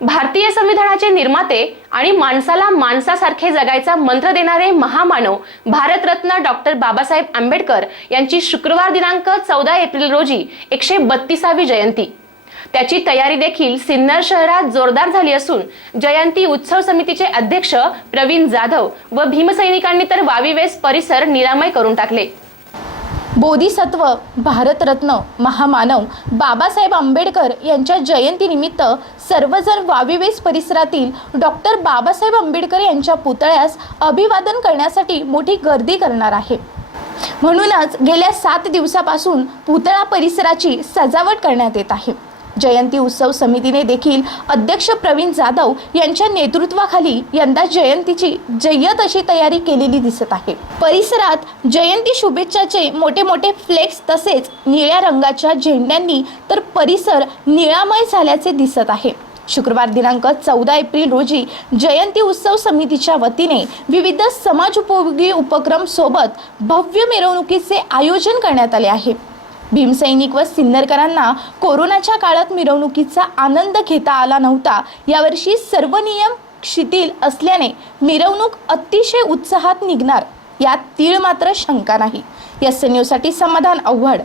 भारतीय संविधानाचे निर्माते आणि माणसाला माणसासारखे जगायचा मंत्र देणारे महामानव भारतरत्न डॉक्टर बाबासाहेब आंबेडकर यांची शुक्रवार दिनांक चौदा एप्रिल रोजी एकशे बत्तीसावी जयंती. त्याची तयारी देखील सिन्नर शहरात जोरदार झाली असून जयंती उत्सव समितीचे अध्यक्ष प्रवीण जाधव व भीमसैनिकांनी तर वावीवेस परिसर निरामय करून टाकले. बोधिसत्व भारतरत्न महामानव बाबासाहेब आंबेडकर यांच्या जयंतीनिमित्त सर्वजण वाविवेस परिसरातील डॉक्टर बाबासाहेब आंबेडकर यांच्या पुतळ्यास अभिवादन करण्यासाठी मोठी गर्दी करणार आहे. म्हणूनच गेल्या सात दिवसापासून पुतळा परिसराची सजावट करण्यात येत आहे. जयंती उत्सव समितीने देखील अध्यक्ष प्रवीण जाधव यांच्या नेतृत्वाखाली यंदा जयंतीची जय्यत अशी तयारी केलेली दिसत आहे. परिसरात जयंती शुभेच्छाचे मोठे मोठे फ्लेक्स तसेच निळ्या रंगाच्या झेंड्यांनी तर परिसर निळामय झाल्याचे दिसत आहे. शुक्रवार दिनांक चौदा एप्रिल रोजी जयंती उत्सव समितीच्या वतीने विविध समाजोपयोगी उपक्रम सोबत भव्य मिरवणुकीचे आयोजन करण्यात आले आहे. भीमसैनिक व सिन्नरकरांना कोरोनाच्या काळात मिरवणुकीचा आनंद घेता आला नव्हता. यावर्षी सर्व नियम शिथिल असल्याने मिरवणूक अतिशय उत्साहात निघणार यात तीळ मात्र शंका नाही. या न्यूजसाठी समाधान अवघड